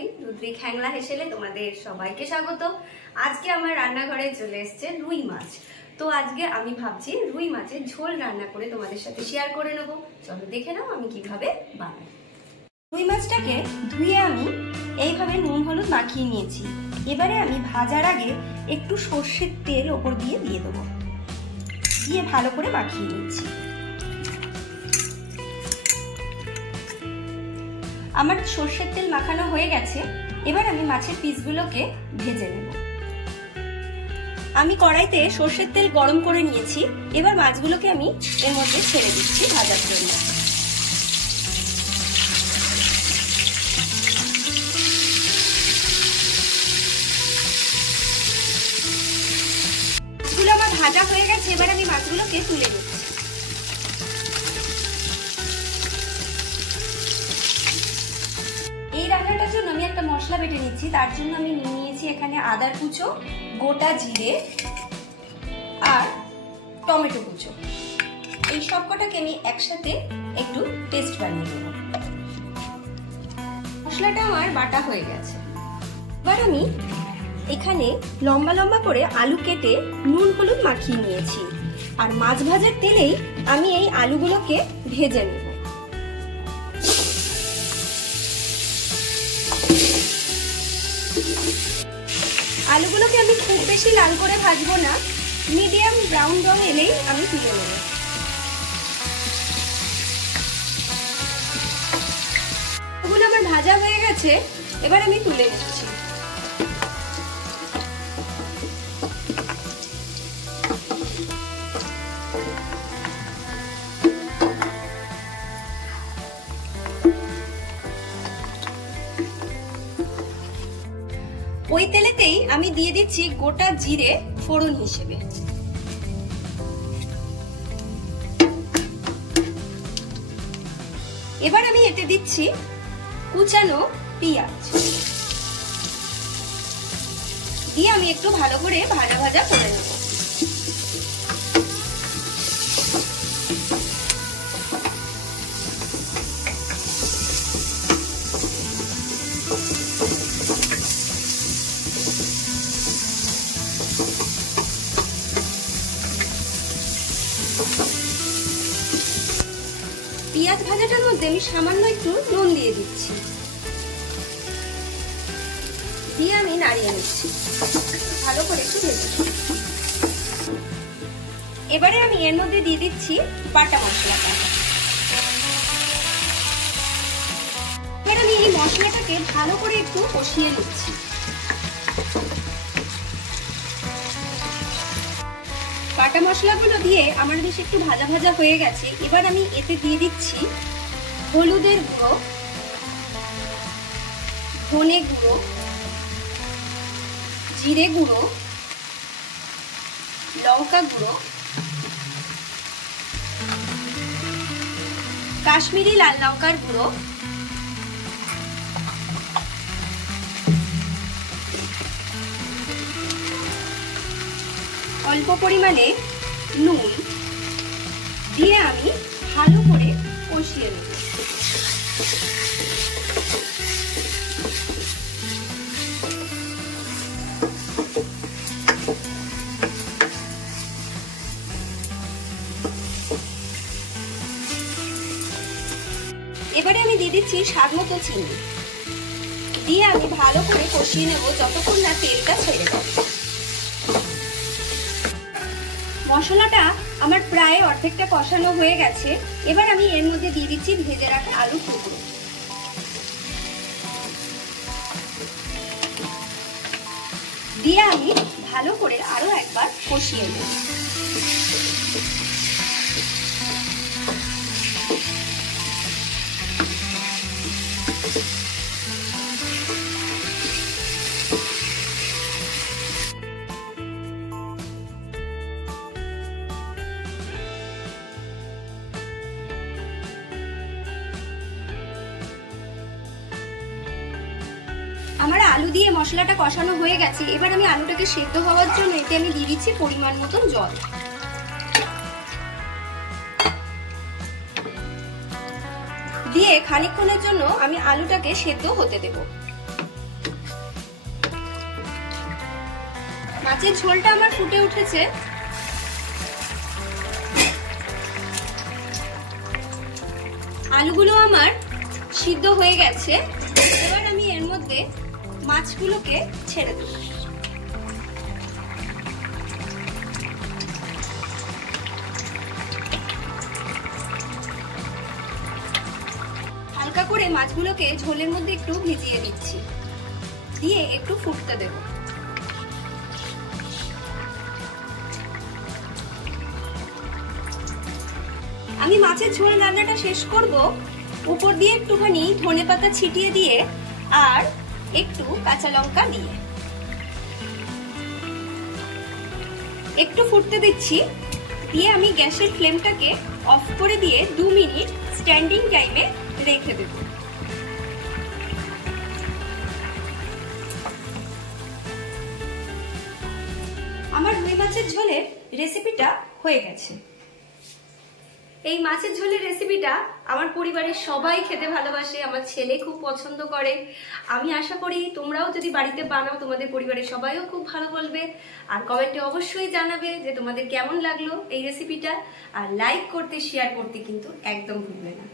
বাঙালি Rodri খ্যাংলা হেসেলে তোমাদের সবাইকে স্বাগত। আজকে আমার রান্নাঘরে চলে এসেছে রুই মাছ। তো আজকে আমি ভাবছি রুই মাছের ঝোল রান্না করে তোমাদের সাথে শেয়ার করে নেব। চলো দেখে নাও আমি কিভাবে বানাই। রুই মাছটাকে ধুয়ে আমি এইভাবে নুন হলুদ মাখিয়ে নিয়েছি। এবারে আমি ভাজার আগে একটু সর্ষের তেল ওপর দিয়ে দেবো, দিয়ে ভালো করে মাখিয়ে নিচ্ছি। আমার সর্ষের তেল মাখানো হয়ে গেছে। এবার আমি মাছের পিসগুলোকে ভেজে নেব। আমি কড়াইতে সর্ষের তেল গরম করে নিয়েছি। এবার মাছগুলোকে আমি এর মধ্যে ছেড়ে দিচ্ছি ভাজার জন্য। মাছগুলো আমার ভাজা হয়ে গেছে। এবার আমি মাছগুলোকে তুলে নিচ্ছি। এই রান্নাটার জন্য আমি একটা মশলা বেটে নিচ্ছি। তার জন্য আমি নিয়েছি এখানে আদা কুচো, গোটা জিরে আর টমেটো কুচো। এই সবকটাকে আমি একসাথে একটু পেস্ট বানিয়ে নেব। মশলাটা আমার বাটা হয়ে গেছে। এবার আমি এখানে লম্বা লম্বা করে আলু কেটে নুন হলুদ মাখিয়ে নিয়েছি। আর মাছ ভাজার তেলেই আমি এই আলুগুলোকে ভেজে নেব। আলুগুলোকে আমি খুব বেশি লাল করে ভাজবো না, মিডিয়াম ব্রাউন রং এলেই আমি তুলে নেব। আলুগুলো আমার ভাজা হয়ে গেছে। এবার আমি তুলে নিচ্ছি। ওই তেলেতেই আমি দিয়ে দিচ্ছি গোটা জিরে ফোড়ন হিসেবে। এবার আমি এতে দিচ্ছি কুচানো পেঁয়াজ, দিয়ে আমি একটু ভালো করে ভাজা ভাজা করে নেব। পেঁয়াজ ভাজাটার মধ্যে আমি সামান্য একটু নুন দিয়ে দিচ্ছি, দিয়ে আমি নাড়িয়ে নিচ্ছি, ভালো করে একটু ভেজে। এবারে আমি এর মধ্যে দিয়ে দিচ্ছি বাটা মশলাটা। এবার আমি এই মশলাটাকে ভালো করে একটু কষিয়ে নিচ্ছি। বাটা মশলাগুলো দিয়ে আমার বেশ একটু ভাজা ভাজা হয়ে গেছে। এবার আমি এতে দিয়ে দিচ্ছি হলুদের গুঁড়ো, ধনে গুঁড়ো, জিরে গুঁড়ো, লঙ্কা গুঁড়ো, কাশ্মীরি লাল লঙ্কার গুঁড়ো, অল্প পরিমাণে নুন দিয়ে আমি ভালো করে কষিয়ে নেব। এবারে আমি দিয়ে দিচ্ছি স্বাদ মতো চিনি, দিয়ে আমি ভালো করে কষিয়ে নেব যতক্ষণ না তেলটা ছেড়ে দেয়। মশলাটা আমার প্রায় অর্ধেকটা কষানো হয়ে গেছে। এবার আমি এর মধ্যে দিয়ে দিচ্ছি ভেজে রাখা আলু টুকরো, দিয়ে আমি ভালো করে আরো একবার কষিয়ে নেব। আমার আলু দিয়ে মশলাটা কষানো হয়ে গেছে। এবার আমি আলুটাকে সেদ্ধ হওয়ার জন্য এতে আমি দিয়ে দিচ্ছি পরিমাণ মতন জল। দিয়ে খানিকক্ষণের জন্য আমি আলুটাকে সেদ্ধ হতে দেব। মাছের ঝোলটা আমার ফুটে উঠেছে। আলুগুলো আমার সিদ্ধ হয়ে গেছে। এবার আমি এর মধ্যে মাছগুলোকে ছেড়ে দেব। হালকা করে মাছগুলোকে ঝোলের মধ্যে একটু ভিজিয়ে দিচ্ছি, দিয়ে একটু ফুটতে দেব। আমি মাছের ঝোল রান্নাটা শেষ করব উপর দিয়ে একটুখানি ধনেপাতা ছিটিয়ে দিয়ে আর একটু কাঁচা লঙ্কা দিয়ে। একটু ফুটতে দিচ্ছি, দিয়ে আমি গ্যাসের ফ্লেমটাকে অফ করে দিয়ে 2 মিনিট স্ট্যান্ডিং টাইমে রেখে দেব। আমার রুই মাছের ঝোলের রেসিপিটা হয়ে গেছে। এই মাছের ঝোলের রেসিপিটা আমার পরিবারের সবাই খেতে ভালোবাসে, আমার ছেলে খুব পছন্দ করে। আমি আশা করি তোমরাও যদি বাড়িতে বানাও তোমাদের পরিবারের সবাইও খুব ভালো বলবে। আর কমেন্টে অবশ্যই জানাবে যে তোমাদের কেমন লাগলো এই রেসিপিটা, আর লাইক করতে শেয়ার করতে কিন্তু একদম ভুলবে না।